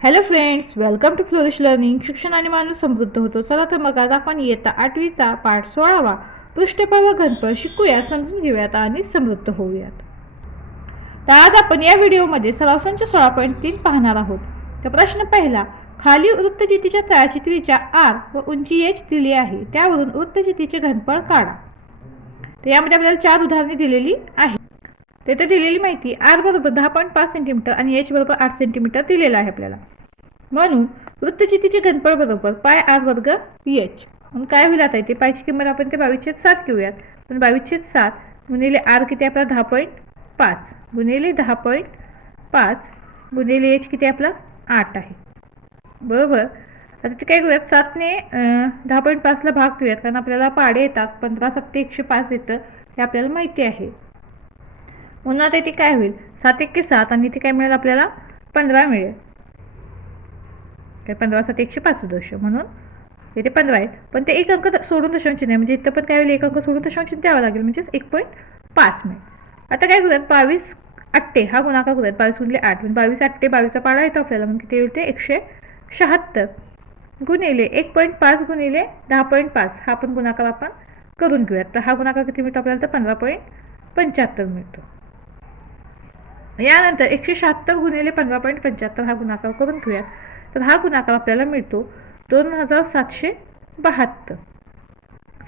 Hello friends welcome to Flourish Learning शिक्षण आणि माणूस समृद्ध होतो. चला तर मग आज आपण इयत्ता आठवीचा पाठ सोळावा पृष्ठफळ व घनफळ शिकूया समजून घेऊयात आणि समृद्ध होऊयात. तर आज आपण या व्हिडिओमध्ये सराव सोळा पॉईंट तीन पाहणार आहोत. तर प्रश्न पहिला खाली वृत्तजितीच्या तळाची त्रिज्या आर व उंची एच दिली आहे. त्यावरून वृत्तजितीचे घनफळ काढा. तर यामध्ये आपल्याला चार उदाहरणे दिलेली आहेत. तेथे दिलेली माहिती. आर बरोबर दहा पॉईंट पाच सेंटीमीटर आणि एच बरोबर आठ सेंटीमीटर दिलेलं आहे आपल्याला. म्हणून वृत्तचितीचे घनफळ बरोबर पाय आर वर्ग पी एच म्हणून काय होईल आता इथे? पायची किंमत आपण ते बावीसशे सात घेऊयात. पण बावीसशे सात गुणिले आर किती आपला? दहा पॉईंट पाच. गुणिले दहा पॉईंट पाच गुणिले एच किती आपला? आठ आहे. बरोबर? आता ते काय करूयात सातने दहा पॉईंट पाचला भाग घेऊयात. कारण आपल्याला पाडे येतात. पंधरा सत्ते एकशे पाच येतं. हे आपल्याला माहिती आहे. म्हणून येथे काय होईल? सात एक्के सात आणि इथे काय मिळेल आपल्याला? पंधरा मिळेल. काय पंधरा सात एकशे पाच दश म्हणून इथे पंधरा आहे पण ते एक अंक सोडून दशांश नाही. म्हणजे इथं पण काय होईल? एक अंक सोडून दशांश द्यावं लागेल. म्हणजेच एक पॉईंट पाच मिळेल. आता काय करूयात? बावीस अट्टे हा गुणाकार करूयात. बावीस गुणले आठ. म्हणजे बावीस अट्टे बावीसचा पाडा येतो आपल्याला. मग किती होईल ते? एकशे शहात्तर. गुणिले एक पॉईंट पाच गुणिले दहा पॉईंट पाच. हा पण गुणाकार आपण करून घेऊयात. तर हा गुणाकार किती मिळतो आपल्याला? तर पंधरा पॉईंट पंच्याहत्तर मिळतो. यानंतर एकशे शहात्तर गुणिले पंधरा पॉईंट पंच्याहत्तर हा गुणाकार करून घेऊयात तर हा गुणाकार आपल्याला मिळतो दोन हजार सातशे बहात्तर.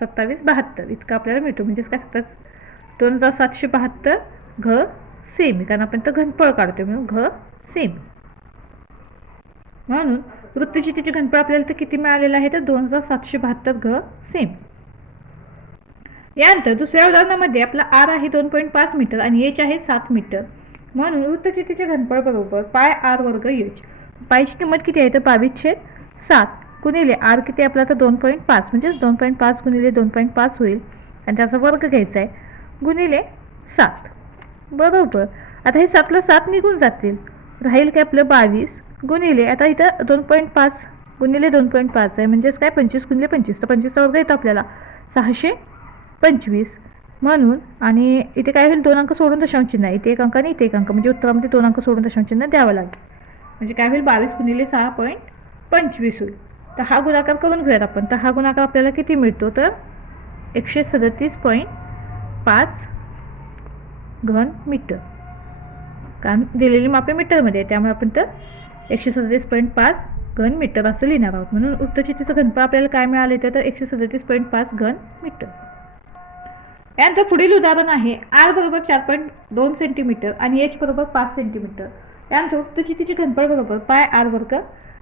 सत्तावीस बहात्तर. इतका आपल्याला मिळतो. म्हणजेच काय? सत्ता दोन हजार सातशे बहात्तर घ सेमी. कारण आपण तर घनफळ काढतोय म्हणून घ सेमी. म्हणून वृत्तीची तिची घनफळ आपल्याला तर किती मिळालेलं आहे? तर दोन हजार सातशे बहात्तर घ सेमी. यानंतर दुसऱ्या उदाहरणामध्ये आपला आर आहे दोन पॉईंट पाच मीटर आणि एच आहे सात मीटर. म्हणून वृत्तचितीचे घनफळ बरोबर पाय आर वर्ग एच पायची किंमत किती आहे? तर बावीस छेद सात गुणिले आर किती आपला? तर दोन पॉईंट पाच. म्हणजेच दोन पॉईंट पाच गुणिले दोन पॉईंट पाच होईल. आणि त्याचा वर्ग घ्यायचा आहे. गुणिले सात. बरोबर. आता हे सातला सात निघून जातील. राहील काय आपलं बावीस? गुणिले आता इथं दोन पॉईंट पाच गुणिले दोन पॉईंट पाच आहे. म्हणजेच काय? पंचवीस गुणिले पंचवीस. तर पंचवीसचा वर्ग येतो आपल्याला. सहाशे पंचवीस. म्हणून आणि इथे काय होईल दोन अंक सोडून दशांश चिन्ह इथे एक अंक आणि इथे एक अंक. म्हणजे उत्तरामध्ये दोन अंक सोडून दशांश द्यावं लागेल. म्हणजे काय होईल बावीस गुणिले सहा पॉईंट पंचवीस होईल. तर हा गुणाकार करून घेऊयात आपण. तर हा गुणाकार आपल्याला किती मिळतो? तर एकशे सदतीस पॉईंट पाच घन मीटर. कारण दिलेली मापे मीटरमध्ये आहे त्यामुळे आपण तर एकशे सदतीस पॉईंट पाच घन मीटर असं लिहिणार आहोत. म्हणून उत्तरचितीचं घनफळ आपल्याला काय मिळालं तर एकशे सदतीस पॉईंट पाच घन मीटर. यानंतर पुढील उदाहरण आहे आर बरोबर चार पॉईंट दोन सेंटीमीटर आणि एच बरोबर पाच सेंटीमीटर यानंतर तिची घनफळ बरोबर पाय आर वर्ग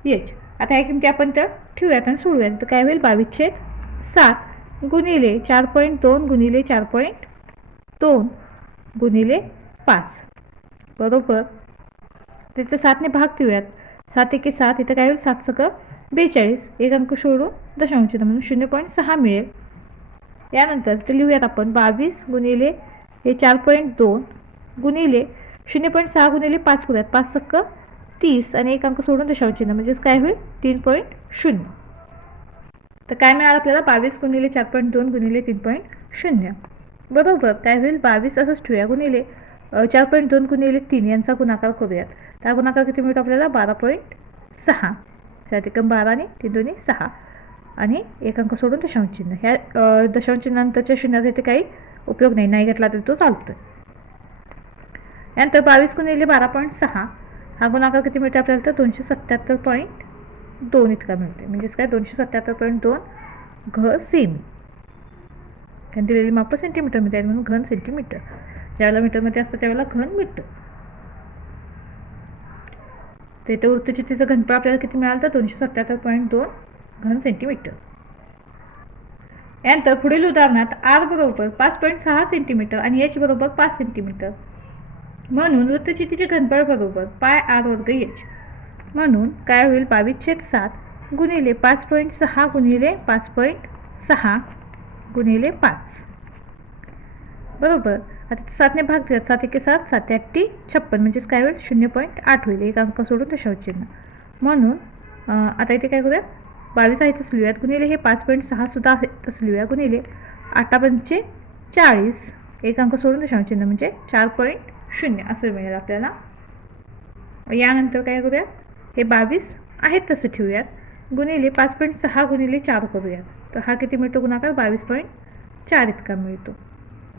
एच आता ह्या किमती आपण तर ठेवूयात आणि सोडूयात. तर काय होईल? बावीस छेद सात गुणिले चार पॉईंट दोन गुणिले चार पॉईंट दोन गुणिले पाच. बरोबर? त्याचं सातने भाग ठेवूयात. सात एके सात इथं काय होईल? सात सगळं बेचाळीस. एक अंक सोडून दशांश म्हणून शून्य पॉईंट सहा मिळेल. यानंतर ते लिहूयात आपण बावीस गुणिले हे चार पॉईंट दोन गुणिले शून्य पॉईंट सहा गुणिले पाच करूयात पाच सक्क तीस आणि एक अंक सोडून दशांश म्हणजेच काय होईल? तीन पॉईंट शून्य. तर काय मिळालं आपल्याला? बावीस गुणिले चार पॉईंट दोन गुणिले तीन पॉईंट शून्य. बरोबर काय होईल? बावीस असंच ठेवूया. गुणिले चार पॉईंट दोन गुणिले तीन यांचा गुणाकार करूयात. त्या गुणाकार किती मिळतो आपल्याला? बारा पॉईंट सहा. चार एकम बारा आणि तीन दोन्ही सहा. आणि एक अंक सोडून दशांश चिन्ह. ह्या अ, दशांश चिन्हानंतरच्या शून्याचा इथे काही उपयोग नाही. नाही घेतला तरी तो चालतोय. यानंतर बावीस गुणिले बारा पॉईंट सहा. हा गुणाकार किती मिळतो आपल्याला तर दोनशे सत्याहत्तर पॉईंट दोन इतका मिळतो म्हणजेच काय? दोनशे सत्याहत्तर पॉईंट दोन घ सेमी. त्यांनी दिलेली माप सेंटीमीटरमध्ये आहे म्हणून घन सेंटीमीटर ज्यावेळेला मीटरमध्ये असतं त्यावेळेला घन मीटर तर इथं वृत्तचितीचं घनफळ आपल्याला किती मिळालं तर दोनशे सत्याहत्तर पॉईंट दोन घन सेंटीमीटर यानंतर पुढील उदाहरणात आर बरोबर पाच पॉईंट सहा सेंटीमीटर आणि एच बरोबर पाच सेंटीमीटर म्हणून वृत्तचितीचे घनफळ बरोबर पाय आर वर्ग एच म्हणून काय होईल? बावीस छेद सात गुणिले पाच पॉईंट सहा गुणिले पाच पॉईंट सहा गुणिले पाच. बरोबर? आता सातने भाग दिला सात एके सात सात अठ्ठी छप्पन. म्हणजेच काय होईल? शून्य पॉईंट आठ होईल. एक अंक सोडून दशावचिन्ह म्हणून आता इथे काय करूया बावीस आहे तसं लिहूयात. गुणिले हे पाच पॉईंट सहासुद्धा आहे तसं लिहूया गुणिले आठा पंचे चाळीस. एक अंक सोडून दशांश चिन्ह म्हणजे चार पॉईंट शून्य असं मिळेल आपल्याला. यानंतर काय करूयात? हे बावीस आहेत तसं ठेवूयात. गुणिले पाच पॉईंट सहा गुणिले चार करूयात. तर हा किती मिळतो? गुणाकार बावीस पॉईंट चार इतका मिळतो.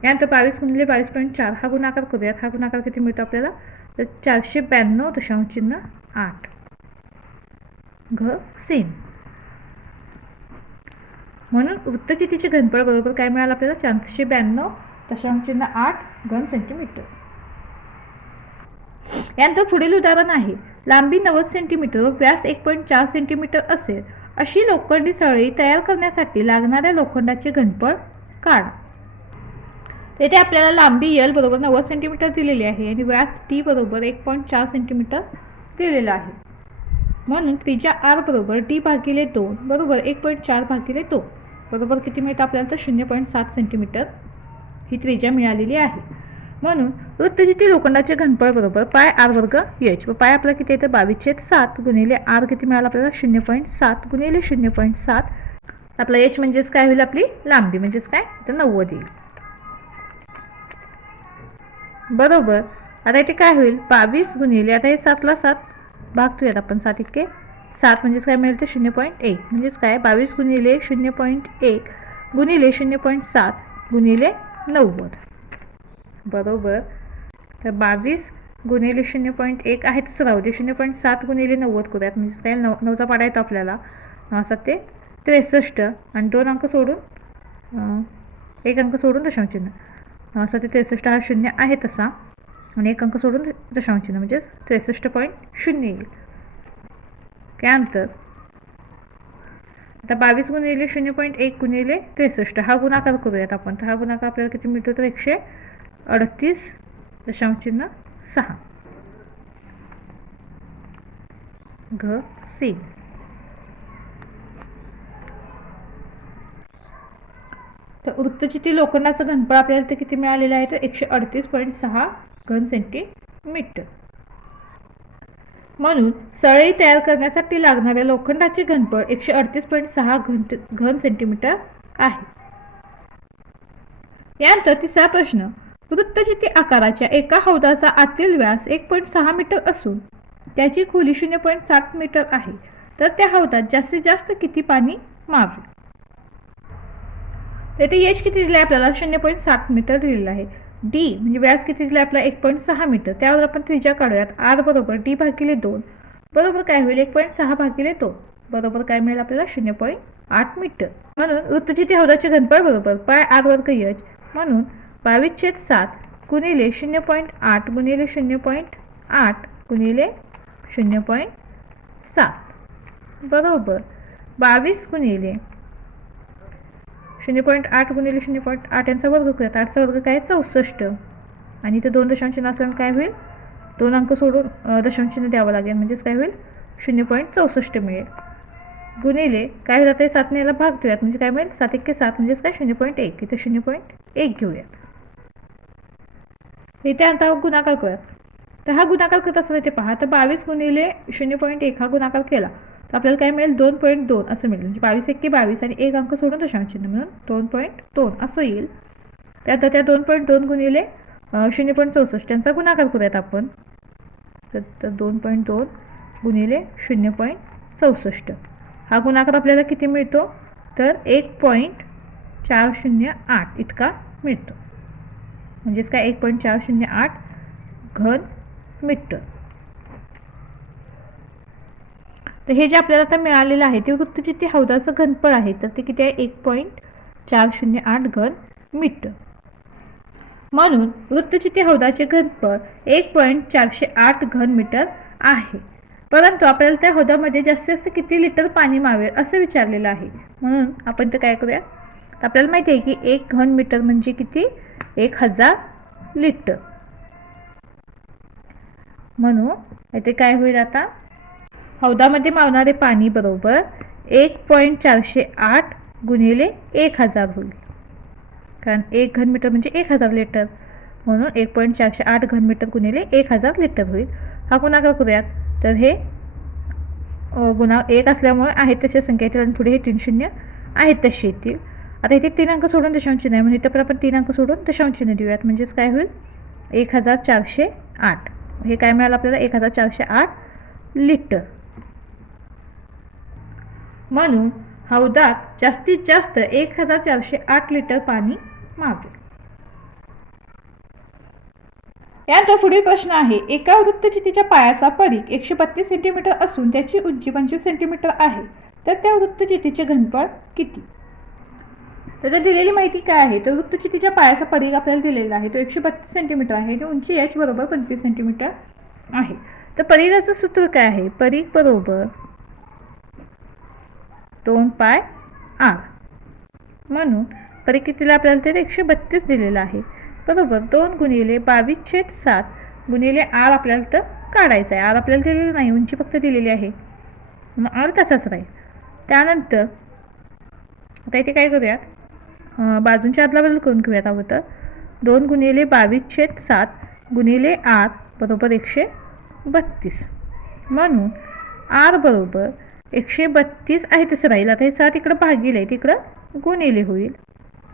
यानंतर बावीस गुणिले बावीस पॉईंट चार हा गुणाकार करूयात. हा गुणाकार किती मिळतो आपल्याला? तर चारशे ब्याण्णव दशांश चिन्ह आठ. घ सीन म्हणून वृत्तचितीचे घनफळ बरोबर काय मिळालं आपल्याला? चारशे ब्याण्णव दशांश चिन्ह आठ घन सेंटीमीटर यानंतर पुढील उदाहरण आहे. लांबी नव्वद सेंटीमीटर व व्यास एक पॉईंट चार सेंटीमीटर असेल. अशी लोखंडी सळी तयार करण्यासाठी लागणाऱ्या लोखंडाचे घनफळ काढ. येथे आपल्याला लांबी यल बरोबर नव्वद सेंटीमीटर दिलेली आहे आणि व्यास टी बरोबर एक पॉईंट चार सेंटीमीटर दिलेला आहे. म्हणून त्रिज्या आर बरोबर डी भागिले दोन बरोबर एक पॉईंट चार भागिले दोन. बरोबर किती मिळतं आपल्याला तर शून्य पॉईंट सात सेंटीमीटर ही त्रिज्या मिळालेली आहे. म्हणून वृत्तजिती लोखंडाचे घनफळ बरोबर पाय आर वर्ग एच व पाय आपला किती येतं? बावीस छेद सात गुणिले आर किती मिळाला आपल्याला? शून्य पॉईंट सात गुणिले शून्य पॉईंट सात. आपला एच म्हणजेच काय होईल आपली? लांबी म्हणजेच काय? तर नव्वद येईल. बरोबर. आता इथे काय होईल? बावीस गुणिले आता हे सातला सात. भागतोयात आपण सात इतके. सात म्हणजेच काय मिळेल तर शून्य पॉईंट एक. म्हणजेच काय? बावीस गुणिले शून्य पॉईंट एक गुणिले शून्य पॉईंट सात गुणिले नव्वद. बरोबर. तर बावीस गुणिले शून्य पॉईंट एक आहे तसं राहू दे. शून्य पॉईंट सात गुणिले नव्वद करूयात. म्हणजे काय? नऊ नऊचा पाडा येतो आपल्याला. नऊ सात ते त्रेसष्ट. आणि दोन अंक सोडून एक अंक सोडून दशांश चिन्ह. नऊ सात ते त्रेसष्ट हा शून्य आहे तसा. आणि एक अंक सोडून दशांश चिन्ह म्हणजेच त्रेसष्ट पॉईंट शून्य येईल. त्यानंतर आता बावीस गुणिले शून्य पॉईंट एक गुणिले त्रेसष्ट हा गुणाकार करूयात आपण. तर हा गुणाकार आपल्याला किती मिळतो? तर एकशे अडतीस दशांश चिन्ह सहा. घ सी. तर वृत्तचिती लोखंडाचं घनफळ आपल्याला ते किती मिळालेलं आहे? तर एकशे अडतीस पॉईंट सहा घन सेंटीमीटर म्हणून सळई तयार करण्यासाठी लागणाऱ्या लोखंडाचे घनफळ एकशे अडतीस पॉईंट सहा घन घन सेंटीमीटर आहे. यानंतर तिसरा प्रश्न वृत्तचिती आकाराच्या एका हौदाचा आतील व्यास एक पॉईंट सहा मीटर असून त्याची खोली शून्य पॉईंट सात मीटर आहे तर त्या हौदात जास्तीत जास्त किती पाणी मावेल? येथे यश किती दिले आपल्याला? शून्य पॉईंट सात मीटर दिलेलं आहे. डी म्हणजे व्यास किती दिला? आपला एक पॉईंट सहा मीटर. त्यावर आपण त्रिज्या काढूयात. आर बरोबर डी भागिले दोन. बरोबर काय होईल? एक पॉईंट सहा भागिले दोन. बरोबर काय मिळेल आपल्याला? शून्य पॉईंट आठ मीटर. म्हणून वृत्तचिती हौदाचे घनफळ बरोबर पाय आर वर्ग यच म्हणून बावीस छेद सात गुणिले शून्य पॉईंट आठ गुणिले शून्य पॉईंट आठ गुणिले शून्य पॉईंट सात. बरोबर. बावीस गुणिले शून्य पॉईंट आठ गुणिले शून्य पॉईंट आठ यांचा वर्ग करूयात. आठचा वर्ग काय? चौसष्ट. आणि इथे दोन दशांश चिन्ह काय होईल? दोन अंक सोडून अं, दशांश चिन्ह द्यावं लागेल. म्हणजेच काय होईल? शून्य पॉईंट चौसष्ट मिळेल. गुणिले काय होईल? आता सातने याला भाग देऊयात. म्हणजे काय मिळेल? सात एक सात. म्हणजेच काय? शून्य पॉईंट एक. इथे शून्य पॉईंट एक घेऊयात. इथे आता गुणाकार करूयात. तर हा गुणाकार करत असताना ते पहा. तर बावीस गुणिले शून्य पॉईंट एक हा गुणाकार केला. तर आपल्याला काय मिळेल? दोन पॉईंट दोन असं मिळेल. म्हणजे बावीस एक्के बावीस आणि एक अंक सोडून दशांश चिन्ह म्हणून दोन पॉईंट दोन असं येईल. आता त्या दोन पॉईंट दोन गुणिले शून्य पॉईंट चौसष्ट यांचा गुणाकार करूयात आपण. तर तर दोन पॉईंट दोन गुणिले शून्य पॉईंट चौसष्ट. हा गुणाकार आपल्याला किती मिळतो? तर एक पॉईंट चार शून्य आठ इतका मिळतो. म्हणजेच काय? एक पॉईंट चार शून्य आठ घन मीटर. तर हे जे आपल्याला आता मिळालेलं आहे ते वृत्तचिती हौदाचं घनफळ आहे तर ते किती आहे? एक पॉईंट चार शून्य आठ घन मीटर. म्हणून वृत्तचिती हौदाचे घनफळ एक पॉईंट चारशे आठ घन मीटर आहे. परंतु आपल्याला त्या हौदामध्ये जास्तीत जास्त किती लिटर पाणी मावेल असं विचारलेलं आहे. म्हणून आपण ते काय करूया? आपल्याला माहिती आहे की एक घन मीटर म्हणजे किती? एक हजार लिटर. म्हणून येथे काय होईल आता? हौदामध्ये मावणारे पाणी बरोबर एक पॉईंट चारशे आठ गुणिले एक हजार होईल. कारण एक घन मीटर म्हणजे एक हजार लिटर म्हणून एक पॉईंट चारशे आठ घन मीटर गुणिले एक हजार लिटर होईल. हा गुणाकार करूयात. तर हे गुणा एक असल्यामुळे आहेत तशा संख्या येतील आणि पुढे हे तीन शून्य आहेत तसे येतील. आता इथे तीन अंक सोडून दशांश चिन्ह आहे. म्हणून इथं पण आपण तीन अंक सोडून दशांश चिन्ह देऊयात. म्हणजेच काय होईल? एक हजार चारशे आठ. हे काय मिळालं आपल्याला? एक हजार चारशे आठ लिटर म्हणून हौदात जास्तीत जास्त एक हजार चारशे आठ लिटर पाणी मागे यानंतर पुढील प्रश्न आहे एका वृत्तचितीच्या पायाचा परीख एकशे बत्तीस सेंटीमीटर असून त्याची उंची पंचवीस सेंटीमीटर आहे. तर त्या वृत्तचितीचे घनफळ किती? तर त्या दिलेली माहिती काय आहे? तर वृत्तचितीच्या पायाचा परीघ आपल्याला दिलेला आहे तो एकशे बत्तीस सेंटीमीटर आहे आणि उंची याच बरोबर पंचवीस सेंटीमीटर आहे. तर परीघाचं सूत्र काय आहे? परीघ बरोबर दोन पाय आर. म्हणून परिकितीला आपल्याला ते एकशे बत्तीस दिलेलं आहे. बरोबर दोन गुणिले बावीस छेद सात गुणिले आर आपल्याला तर काढायचं आहे. आर आपल्याला दिलेलं नाही उंची फक्त दिलेली आहे. मग आर तसाच राहील. त्यानंतर आता इथे काय करूयात? अं, बाजूंच्या आदला बदल करून घेऊयात हवं तर दोन गुणिले बावीस छेद सात गुणिले आर बरोबर एकशे बत्तीस. म्हणून आर बरोबर एकशे बत्तीस आहे तसं राहील. आता हे सात इकडं भागिले तिकडं गुणिले होईल.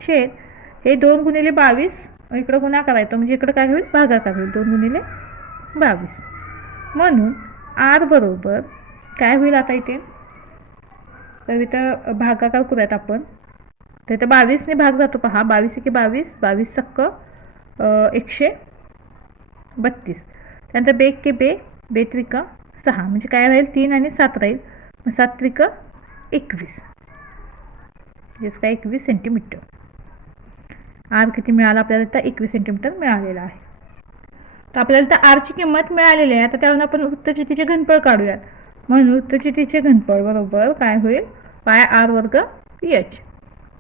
छेद हे दोन गुणिले बावीस इकडं गुणाकार आहे म्हणजे इकडं काय होईल? भागाकार होईल. दोन गुणिले बावीस. म्हणून आर बरोबर काय होईल आता इथे? तर इथं भागाकार करूयात आपण. तर इथं बावीसने भाग जातो पहा. बावीस एके बावीस बावीस सक्क एकशे बत्तीस. त्यानंतर बे के बे बेत्रिक सहा. म्हणजे काय राहील? तीन आणि सात राहील. सात्विक एकवीस. म्हणजेच काय एकवीस सेंटीमीटर आर किती मिळाला आपल्याला? तर एकवीस सेंटीमीटर मिळालेला आहे. तर आपल्याला तर आरची किंमत मिळालेली आहे. आता त्यावरून आपण वृत्तचितीचे घनफळ काढूयात. म्हणून वृत्तचितीचे घनफळ बरोबर काय होईल? पाय आर वर्ग एच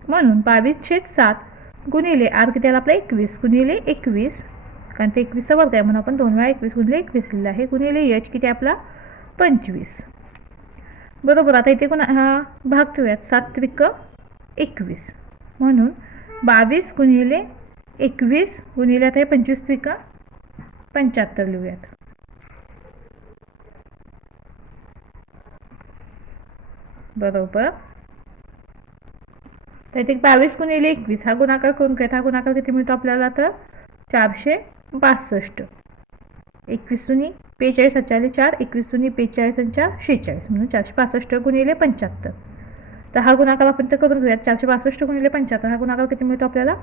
म्हणून बावीस छेद सात गुणिले आर किती आला आपला? एकवीस. गुणिले एकवीस. कारण ते एकवीसचा वर्ग आहे. म्हणून आपण दोन वेळा एकवीस गुणिले एकवीस लिहिलं आहे. गुणिले एच किती आपला? पंचवीस. बरोबर आता इथे कोण हा भाग ठेवूयात. सात एकवीस. म्हणून बावीस गुणिले एकवीस गुणिले आता हे पंचवीस त्रिक पंच्याहत्तर लिहूयात. बरोबर. तर इथे बावीस गुणिले एकवीस हा गुणाकार करून घ्यायचा हा गुणाकार किती मिळतो आपल्याला? तर चारशे बासष्ट. एकवीस जुनी बेचाळीस सत्याले चार एकवीस दोन्ही बेचाळीस आणि शेहेचाळीस. म्हणून चारशे पासष्ट गुणिले पंच्याहत्तर. तर हा गुणाकार आपण तर करून घेऊयात. चारशे पासष्ट गुणिले पंच्याहत्तर हा गुणाकार किती मिळतो आपल्याला?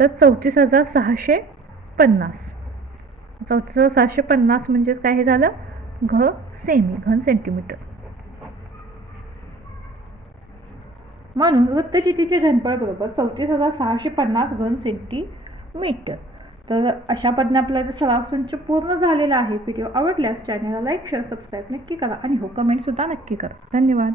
तर चौतीस हजार सहाशे पन्नास. चौतीस हजार सहाशे पन्नास म्हणजेच काय हे झालं? घ सेमी घन सेंटीमीटर. म्हणून वृत्तचितीचे घनफळ बरोबर चौतीस हजार सहाशे पन्नास घन सेंटीमीटर. तर अशा पद्धतीने आपल्याला सराव संच पूर्ण झालेला आहे व्हिडिओ आवडल्यास चॅनलला लाईक शेअर सबस्क्राईब नक्की करा आणि हो कमेंटसुद्धा नक्की करा. धन्यवाद.